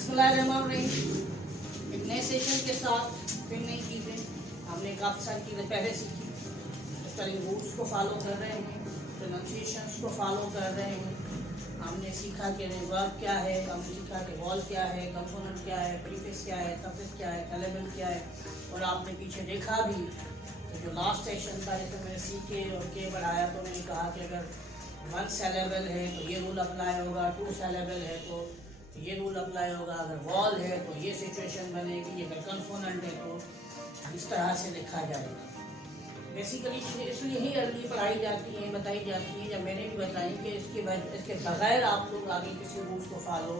बिस्मिल्लाहिर्रहमानिर्रहीम। एक नए सेशन के साथ फिर नई चीज़ें हमने काफ़ी सारी चीज़ें पहले सीखी। स्पेलिंग रूल्स को फॉलो कर रहे हैं, प्रोनाउंसिएशंस को फॉलो कर रहे हैं। हमने सीखा कि वर्ब क्या है, हमने सीखा कि वॉल क्या है, कंपोनेंट क्या है, प्रीफिक्स क्या है, सफिक्स क्या है, कलेबल क्या है। और आपने पीछे देखा भी जो लास्ट सेशन था जिसमें मैंने सी के और के बढ़ाया, तो मैंने कहा कि अगर 1 syllable है तो ये रूल अप्लाई होगा, 2 syllable है तो ये रूल अप्लाई होगा, अगर वॉल है तो ये सिचुएशन बनेगी, अगर कंसोनेंट है तो इस तरह से लिखा जाएगा। बेसिकली इसलिए ही अर्ली पढ़ाई जाती है, बताई जाती है, या मैंने भी बताई कि इसके बगैर आप लोग आगे किसी रूल्स को फॉलो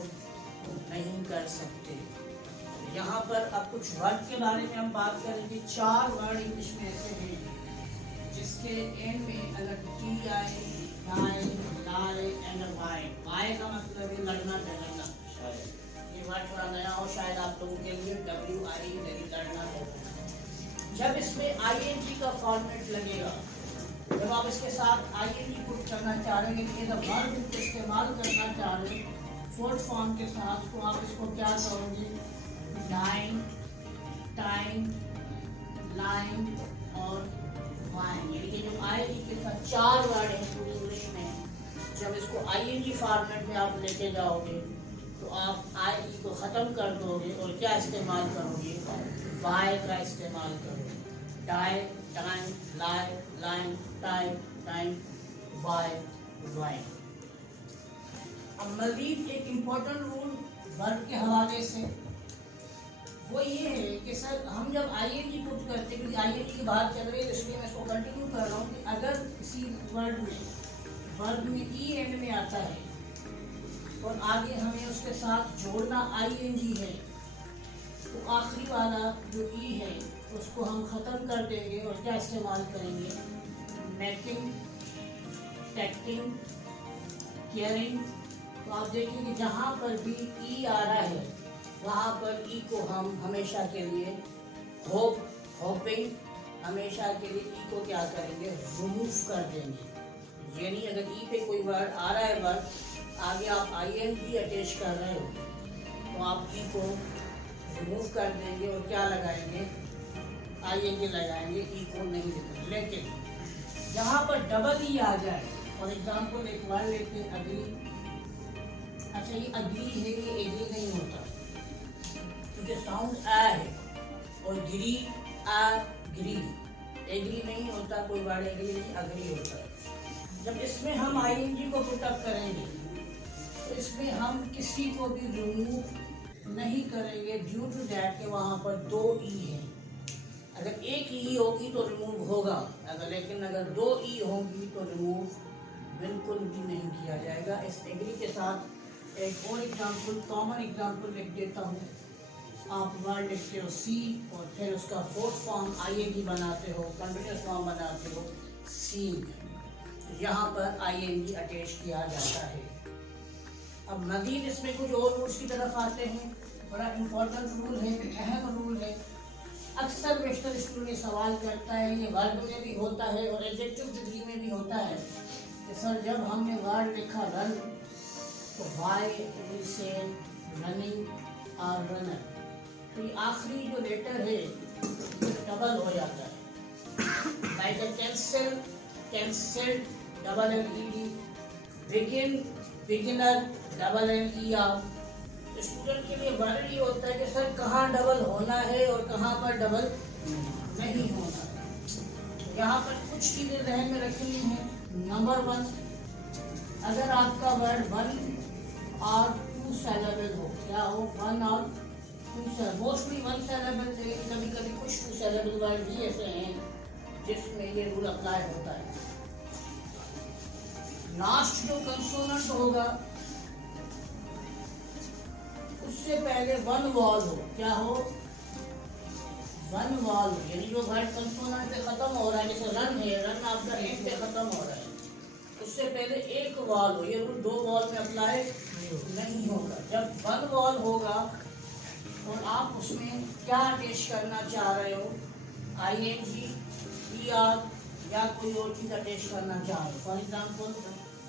नहीं कर सकते। यहाँ पर अब कुछ वर्ड के बारे में हम बात करेंगे। 4 वर्ड इंग्लिश में ऐसे हैं जिसके एंड में अगर टी आए, die, lie and Y, Y का मतलब है लड़ना झगड़ना। ये वर्ड थोड़ा नया हो शायद आप लोगों के लिए, WI लड़ना झगड़ना। जब इसमें ING का फॉर्मेट लगेगा, जब आप इसके साथ ING पुट करना चाह रहे हैं, ये वर्ब इस्तेमाल करना चाह रहे हैं फोर्थ फॉर्म के साथ, तो आप इसको क्या करोगे? डाइन, टाइम, लाइन और वाइन, यानी कि जो ING के साथ 4 वर्ड हैं पूरी इंग्लिश में, जब इसको ING फॉर्मेट में आप लेके जाओगे तो आप IE को ख़त्म कर दोगे और क्या इस्तेमाल करोगे? वाई का इस्तेमाल करोगे। Die, time, lie, line, time, time, Y, wine. अब मज़ीद एक इम्पोर्टेंट रूल वर्ब के हवाले से वो ये है कि सर हम जब ING पुट करते हैं, क्योंकि ING की बात चल रही है इसलिए मैं इसको कंटिन्यू कर रहा हूँ कि अगर किसी वर्ड में E एंड में आता है और आगे हमें उसके साथ जोड़ना ING है, तो आखिरी वाला जो E है उसको हम ख़त्म कर देंगे और क्या इस्तेमाल करेंगे? मेकिंग, टेक्टिंग, केयरिंग। तो आप देखिए कि जहाँ पर भी E आ रहा है वहाँ पर E को हम हमेशा के लिए होपिंग, हमेशा के लिए E को क्या करेंगे? रिमूव कर देंगे। यानी अगर E पे कोई वर्ड आ रहा है, वर्ड आगे आप ING अटैच कर रहे हो तो आप E को रिमूव कर देंगे और क्या लगाएंगे? ING लगाएंगे, E को नहीं लिखेंगे। लेकिन जहाँ पर डबल E आ जाए, फॉर एग्जाम्पल एक वर्ड लेते हैं अग्री। अच्छा ये अग्री है, ये एग्री नहीं होता क्योंकि साउंड आ है, और गिरी आ गिरी, एग्री नहीं होता, कोई वर्ड एग्री नहीं, अग्री होता है। जब इसमें हम ING को पुटअप करेंगे तो इसमें हम किसी को भी रिमूव नहीं करेंगे ड्यू टू दैट कि वहाँ पर 2 E हैं। अगर एक E होगी तो रिमूव होगा, लेकिन अगर 2 E होंगी तो रिमूव बिल्कुल भी नहीं किया जाएगा। इस एग्री के साथ एक और एग्जाम्पल, कॉमन एग्जाम्पल लिख देता हूँ। आप वर्ड लिखते हो सी और फिर उसका फोर्थ फॉर्म ING बनाते हो, कंटिन्यूस फॉर्म बनाते हो सींग, यहाँ पर ING अटैच किया जाता है। अब मज़ीद इसमें कुछ और रूल्स की तरफ आते हैं। बड़ा इम्पोर्टेंट रूल है, अहम रूल है। अक्सर बेशतर स्टूडेंट सवाल करता है, ये वर्ड में भी होता है और एडजेक्टिव डिग्री में भी होता है कि सर जब हमने वर्ड लिखा रन तो वाई वी से रनिंग और रनर, तो ये आखिरी जो लेटर है ये डबल हो जाता है। Like cancel, cancelled, double LED, begin, beginner, double LER। Student के लिए वर्ड ये होता है कि सर कहाँ डबल होना है और कहाँ पर डबल नहीं होना है। यहाँ पर कुछ चीज़ें ध्यान में रखनी है। नंबर 1, अगर आपका वर्ड 1 और 2 syllable हो, क्या हो? 1 और 2 syllable, मोस्टली 1 syllable, लेकिन कभी कभी कुछ 2 syllable वर्ड भी ऐसे हैं जिसमें ये रूल अप्लाई होता है। लास्ट जो कंसोनेंट होगा उससे पहले 1 वॉल हो, क्या हो? 1 वॉल, यानी जो वर्ड कंसोनेंट पे खत्म हो रहा है, जैसे रन है, रन आपका एंड पे खत्म हो रहा है, उससे पहले 1 वॉल हो। ये रूल 2 वॉल में अप्लाई नहीं होगा। जब 1 वॉल होगा और आप उसमें क्या अटैच करना चाह रहे हो? ING, ER या कोई और चीज़ अटैच करना चाह रहे हो। फॉर एग्जाम्पल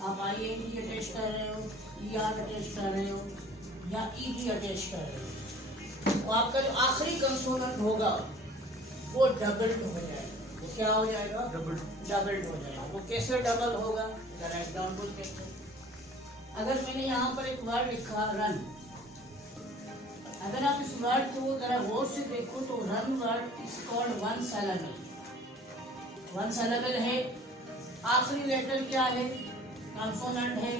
आप ING अटैच कर रहे हो, ER अटैच कर रहे हो, या ईडी अटैच कर रहे हैं, तो आपका जो आखिरी कंसोनेंट होगा वो डबल्ड हो जाएगा। वो क्या हो जाएगा? डबल्ड हो जाएगा। वो कैसे डबल होगा? जरा एग्जाम्पल देखते हैं। अगर मैंने यहाँ पर एक वर्ड लिखा रन, अगर आप इस वर्ड को जरा गौर से देखो तो run word is called one syllable. One syllable है, आखिरी लेटर क्या है? कंसोनेंट है।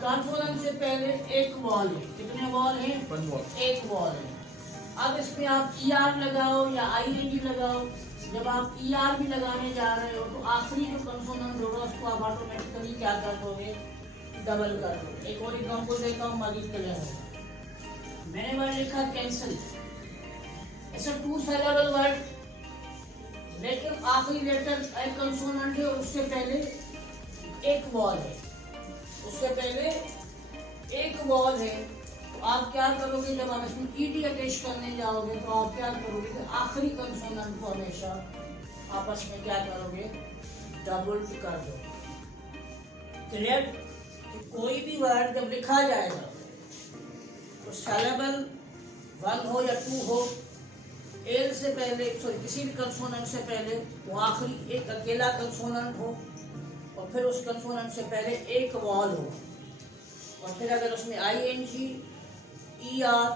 कंसोनेंट से पहले एक वॉल है। कितने वॉल है? एक वॉल है। अब इसमें आप ER लगाओ या ING लगाओ, जब आप ER भी लगाने जा रहे हो तो आखिरी जो कंसोनेंट होगा उसको आप ऑटोमेटिकली क्या कर दोगे? डबल कर दोगे। एक और एग्जांपल देता हूँ, मजीद क्लियर है। मैंने वर्ड लिखा कैंसिल, ऐसा 2 सिलेबल वर्ड, लेकिन आखिरी लेटर एक कंसोनेंट है और उससे पहले एक वॉल है, उससे पहले एक वॉल है। तो आप क्या करोगे? जब आप इसमें ED अटैच करने जाओगे तो आप क्या करोगे कि आखिरी कंसोनेंट को हमेशा आपस में क्या करोगे? डबल कर दो। क्लियर? कि कोई भी वर्ड जब लिखा जाएगा तो सिलेबल 1 हो या 2 हो, एल से पहले सॉरी किसी भी कंसोनेंट से पहले वो आखिरी एक अकेला कंसोनेंट हो, और फिर उस कंसोनेंट से पहले एक वॉल हो, और फिर अगर उसमें ING, ER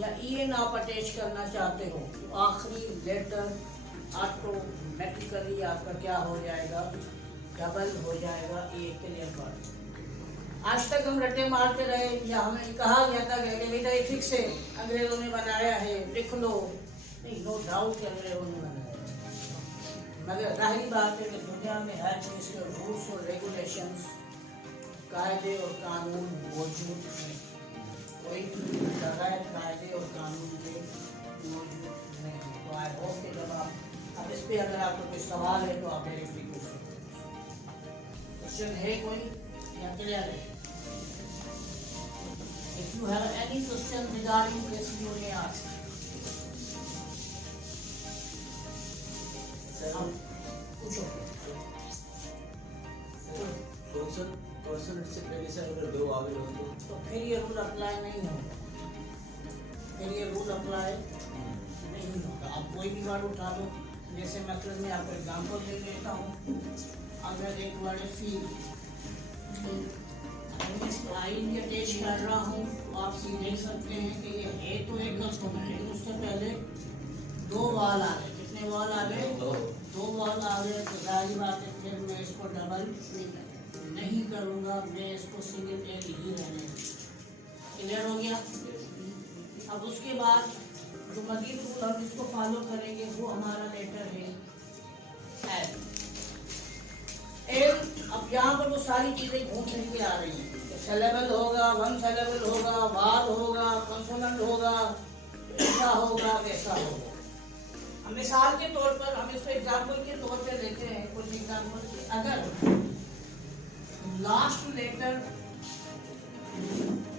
या EN आप अटैच करना चाहते हो तो आखिरी लेटर ऑटोमेटिकली आपका क्या हो जाएगा? डबल हो जाएगा। ये क्लियर बात। आज तक हम रट्टे मारते रहे या हमें कहा गया था कि बेटा ये फिक्स है, अंग्रेजों ने बनाया है, लिख लो। नहीं, नो डाउट अंग्रेजों ने बनाया है, मगर जाहिर बात है कि दुनिया में हर चीज़ के रूल्स और रेगुलेशंस, कायदे और कानून मौजूद हैं। कोई बगैर कायदे और कानून के मौजूद नहीं। तो आई होप कि जब आप अब इस पर अगर आपको कोई सवाल है तो आप डायरेक्टली पूछ सकते हैं। क्वेश्चन है कोई या क्लियर है? If you have any question regarding this, you may ask. पूछो। से पहले से अगर 2 आगे हो तो फिर ये रूल अप्लाई नहीं होगा। फिर ये रूल अप्लाई नहीं होगा। आप कोई भी वर्ड उठा लो, जैसे मतलब मैं आपको एग्जांपल दे देता हूँ। अगर एक वर्ड है फील, मैं इसको ING अटैच कर रहा हूँ तो आप देख सकते हैं कि ये है तो एक कंसोनेंट, लेकिन उससे पहले 2 वॉल आ गए। कितने वॉल आ गए? 2 वॉल आ गए। तो जाहिर बात है फिर मैं इसको डबल नहीं करूँगा, मैं इसको सिंगल एल ही रहने। क्लियर हो गया? अब उसके बाद जो मजीद रूल हम इसको फॉलो करेंगे वो हमारा लेटर है एल। एल अब यहाँ पर वो सारी चीज़ें घूम फिर के आ रही हैं। सिलेबल होगा, वन सिलेबल होगा, वाल होगा, कंसोनेंट होगा, ऐसा होगा, वैसा होगा। हम मिसाल के तौर पर हम इसको एग्जाम्पल के तौर पर लेते हैं। कुछ एग्जाम्पल, अगर लास्ट लेटर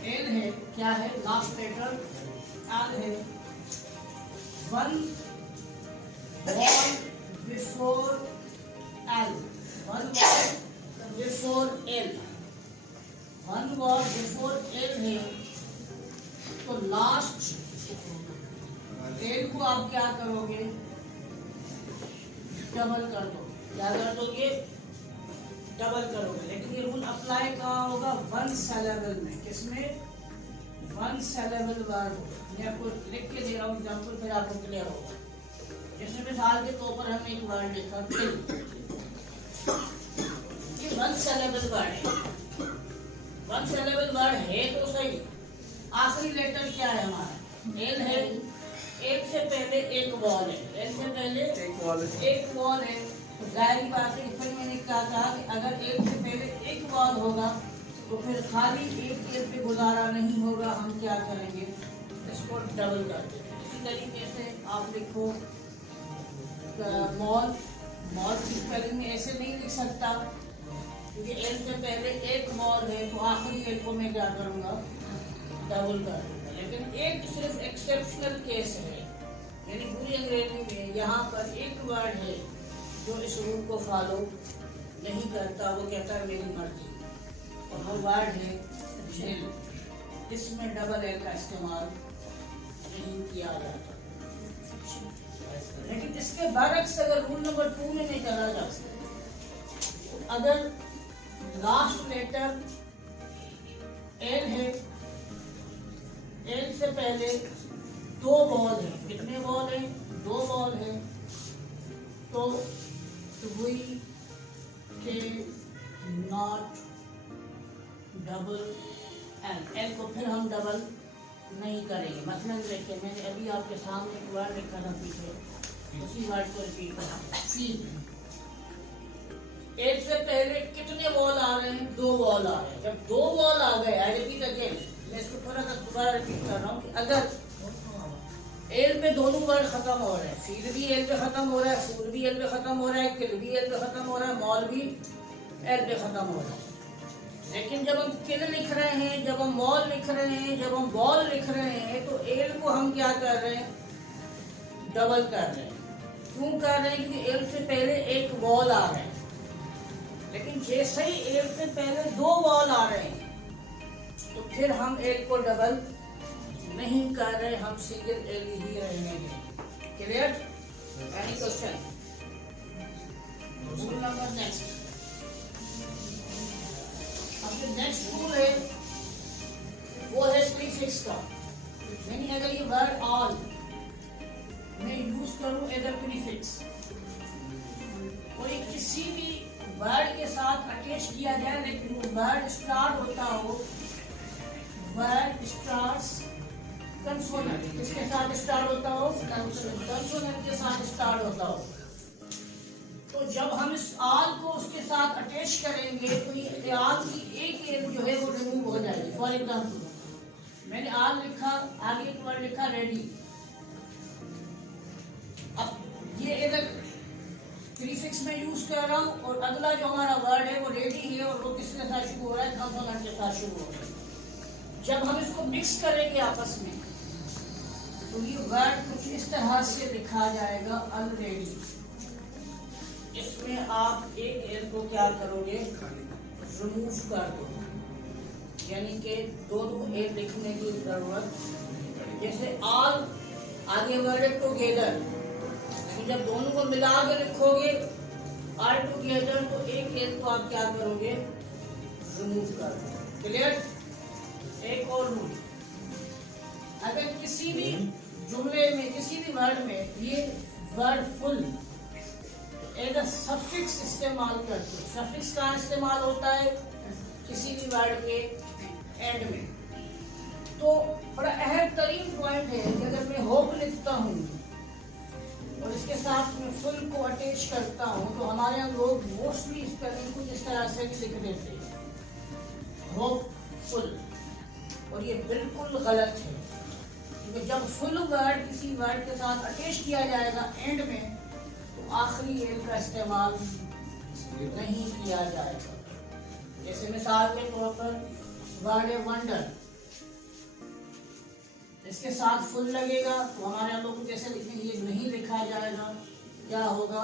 एल है, क्या है? लास्ट लेटर एल है। 1 word before L, 1 word before L, 1 word before L है, तो लास्ट L को आप क्या करोगे? डबल कर दो। क्या कर दोगे? डबल करोगे। लेकिन ये रूल अप्लाई कहाँ होगा? 1 सिलेबल में। किसमें? 1 सिलेबल वर्ड होगा। मैं आपको लिख के दे रहा हूँ एग्जाम्पल, फिर आपको क्लियर होगा। जैसे मिसाल के तौर पर हमने एक वर्ड लिखा किल, ये 1 सिलेबल वर्ड है। 1 सिलेबल वर्ड है तो सही। आखिरी लेटर क्या है हमारा? एल है। एक से पहले एक वॉल है। एल से पहले एक वॉल है। तो जाहिर बात है, फिर मैंने क्या कहा कि अगर एक से पहले एक वॉल होगा तो फिर खाली एक एल पे गुजारा नहीं होगा। हम क्या करेंगे? इसको डबल कर देंगे। इसी तरीके से आप लिखो मॉल। मॉल की स्पेलिंग में ऐसे नहीं लिख सकता क्योंकि एल से पहले एक मॉल है, तो आखिरी एल को मैं क्या करूँगा? डबल कर दूँगा। लेकिन एक सिर्फ एक्सेप्शनल केस है, यानी पूरी अंग्रेजी में यहाँ पर एक वर्ड है जो इस रूल को फॉलो नहीं करता। वो कहता है मेरी मर्जी, और वो वर्ड है जेल। इसमें डबल एल का इस्तेमाल नहीं किया जाता। लेकिन इसके बरक्स अगर रूल नंबर 2 में नहीं करा जा सकता, अगर लास्ट लेटर एल है, एल से पहले 2 बॉल है, कितने बॉल है? 2 बॉल है, तो वी के नॉट डबल एल, एल को फिर हम डबल नहीं करेंगे। मतलब देखिए, मैंने अभी आपके सामने एक वर्ड लिखा था पीछे, उसी वर्ड को रिपीट करा। एक से पहले कितने बॉल आ रहे हैं? 2 बॉल आ रहे हैं। जब 2 बॉल आ गए, आई रिपीट अगेन, मैं इसको थोड़ा सा दोबारा रिपीट कर रहा हूँ कि अगर एल पे दोनों वर्ड खत्म हो रहे हैं, फील भी एल पे खत्म हो रहा है, फूल भी एल पे खत्म हो रहा है, किल भी एल पे खत्म हो रहा है, मॉल भी एल पे खत्म हो रहा है, लेकिन जब हम किल लिख रहे हैं, जब हम मॉल लिख रहे हैं, जब हम बॉल लिख रहे हैं, तो एल को हम क्या कर रहे हैं? डबल कर रहे हैं। क्यों कर रहे हैं? क्योंकि एल से पहले एक बॉल आ रहे हैं, लेकिन जैसे ही एल से पहले 2 बॉल आ रहे हैं, तो फिर हम एल को डबल नहीं कर रहे, हम सिंगल एल ही रहेंगे। Clear? Any question? Rule number next. अब जो नेक्स्ट रूल है वो है प्रीफिक्स का। यानी अगर ये वर्ड ऑल मैं यूज करूं एज अ प्रीफिक्स, कोई किसी भी वर्ड के साथ अटैच किया जाए, लेकिन वो वर्ड स्टार्ट होता हो, वर्ड स्टार्ट्स कंसोनेंट, किसके साथ स्टार्ट होता हो? कंसोनेंट के साथ स्टार्ट होता हो। तो जब हम इस आल को उसके साथ अटैच करेंगे, तो ये आल की एक एल जो है वो रिमूव हो जाएगी। फॉर एग्जाम्पल, मैंने आल लिखा, आगे एक वर्ड लिखा रेडी। अब ये इधर प्रीफिक्स में यूज कर रहा हूँ, और अगला जो हमारा वर्ड है वो रेडी है, और वो किसके साथ शुरू हो रहा है? कंसोनेंट के साथ शुरू हो रहा है। जब हम इसको मिक्स करेंगे आपस में, तो ये वर्ड कुछ इस तरह से लिखा जाएगा, ऑलरेडी। इसमें आप एक एल को क्या करोगे? रिमूव कर दो, यानी कि 2 एल लिखने की जरूरत। जैसे ऑल आगे वर्ड है टुगेदर, जब दोनों को मिला के लिखोगे ऑल टुगेदर, तो एक एल को आप क्या करोगे? रिमूव कर दो। क्लियर? एक और रूल, अगर किसी भी जुमले में, किसी भी वर्ड में ये word full as a suffix इस्तेमाल करते हैं। सफिक्स का इस्तेमाल होता है किसी भी वर्ड के एंड में। तो बड़ा अहम तरीन पॉइंट है कि अगर मैं होप लिखता हूँ और इसके साथ में फुल को अटैच करता हूँ, तो हमारे यहाँ लोग मोस्टली इस स्पेलिंग को इस तरह से लिख देते हैं, होप फुल, और ये बिल्कुल गलत है। क्योंकि जब फुल वर्ड किसी वर्ड के साथ अटैच किया जाएगा एंड में, तो आखिरी एल का इस्तेमाल नहीं किया जाएगा। जैसे मिसाल के तौर पर वर्ड है वंडर, इसके साथ फुल लगेगा, तो हमारे यहाँ लोग कैसे लिखेंगे? ये नहीं लिखा जाएगा। क्या होगा?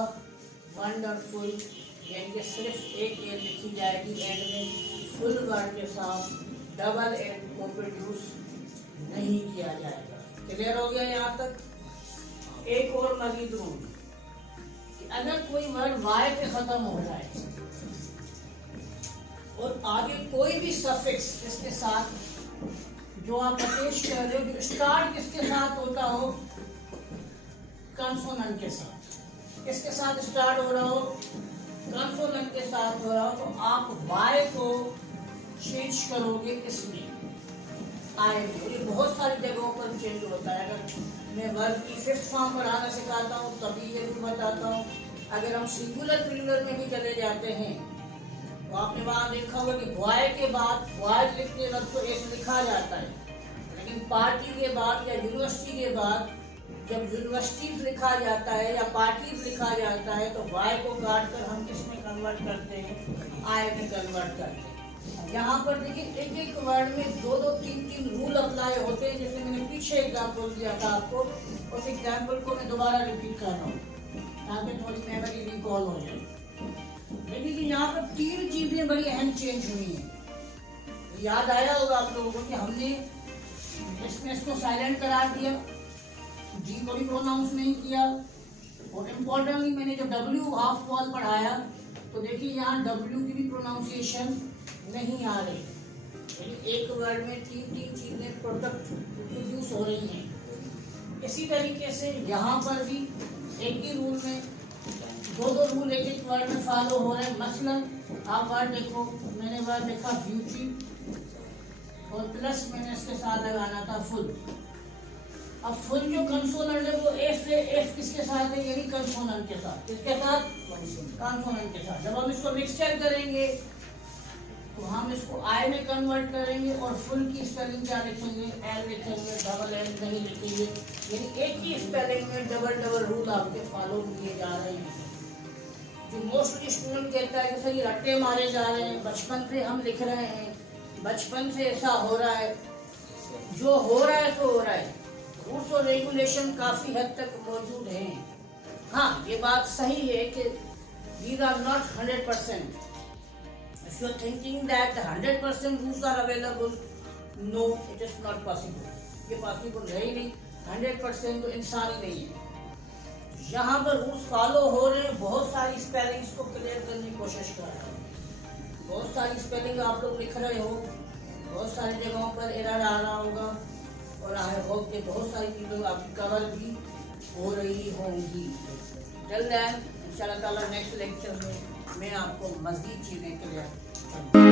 वंडरफुल, यानी कि सिर्फ एक एल लिखी जाएगी एंड में, फुल वर्ड के साथ डबल एल को प्रोड्यूस नहीं किया जाएगा। क्लियर हो गया यहाँ तक? एक और मजीद रूल, अगर कोई वर्ड वाई पे खत्म हो जाए और आगे कोई भी सफिक्स इसके साथ जो आप अटैच कर रहे हो, जो स्टार्ट किसके साथ होता हो? कंसोनेंट के साथ। किसके साथ स्टार्ट हो रहा हो? कंसोनेंट के साथ हो रहा हो, तो आप वाई को चेंज करोगे इसमें आएंगे। ये बहुत सारी जगहों पर चेंज होता है। अगर मैं वर्ब की 5th फॉर्म पढ़ाना सिखाता हूँ तभी ये भी बताता हूँ। अगर हम सिंगुलर प्लूरल में भी चले जाते हैं, तो आपने वहाँ देखा होगा कि बॉय के बाद बॉय लिखते वक्त तो एस लिखा जाता है, लेकिन पार्टी के बाद या यूनिवर्सिटी के बाद जब यूनिवर्सिटीज लिखा जाता है या पार्टीज लिखा जाता है, तो वाई को काट कर हम किस में कन्वर्ट करते हैं? आई में कन्वर्ट करते हैं। यहाँ पर देखिए एक एक वर्ड में 2-2, 3-3 रूल अप्लाई होते हैं। जैसे मैंने पीछे एग्जाम्पल दिया था आपको, उस एग्जाम्पल को मैं दोबारा रिपीट कर रहा हूँ ताकि थोड़ी मेमोरी रिकॉल हो जाए। लेकिन यहाँ पर 3 चीजें बड़ी अहम चेंज हुई हैं। याद आया होगा आप लोगों को कि हमने इसने इसको साइलेंट करार दिया, जी को भी प्रोनाउंस नहीं किया। और इम्पोर्टेंटली मैंने जब डब्ल्यू हाफ वॉल पढ़ाया तो देखिए यहाँ डब्ल्यू की भी प्रोनाउंसिएशन नहीं आ रही, यानी एक वर्ड में तीन चीजें प्रोडक्ट प्रोड्यूस हो रही हैं। इसी तरीके से यहाँ पर भी एक ही रूल में दो रूल एक वर्ड में फॉलो हो रहे हैं। मसलन आप वर्ड देखो, मैंने वर्ड देखा ब्यूटी और प्लस मैंने इसके साथ लगाना था फुल। अब फुल जो कंसोनेंट है वो एफ किसके साथ है, यानी कंसोनेंट के साथ। किसके साथ? कंसोनेंट के साथ। जब हम इसको मिक्सचर करेंगे तो हम इसको आई में कन्वर्ट करेंगे और फुल की स्पेलिंग क्या लिखेंगे? एल लिखेंगे, डबल एल नहीं लिखेंगे। यानी एक ही स्पेलिंग में डबल रूल आपके फॉलो किए जा रहे हैं। जो मोस्टली स्टूडेंट कहता है कि सर ये रट्टे मारे जा रहे हैं, बचपन से हम लिख रहे हैं, बचपन से ऐसा हो रहा है। जो हो रहा है तो हो रहा है, रूल्स और रेगुलेशन काफी हद तक मौजूद हैं। हाँ, ये बात सही है कि these are not 100%. If you are thinking that 100% rules are available, no, it is not possible. ये पॉसिबल है ही नहीं। 100% तो इंसान ही नहीं है। यहाँ पर रूल्स फॉलो हो रहे हैं, बहुत सारी स्पेलिंग्स को क्लियर करने की कोशिश कर रहे हैं। बहुत सारी स्पेलिंग आप लोग लिख रहे हो, बहुत सारी जगहों पर एरर आ रहा होगा और आई होप कि बहुत सारी चीज़ें आपकी कवर भी हो रही होंगी। टिल देन इंशाल्लाह ताला नेक्स्ट लेक्चर में मैं आपको मज़ीद चीज़ें क्लियर करूँगा।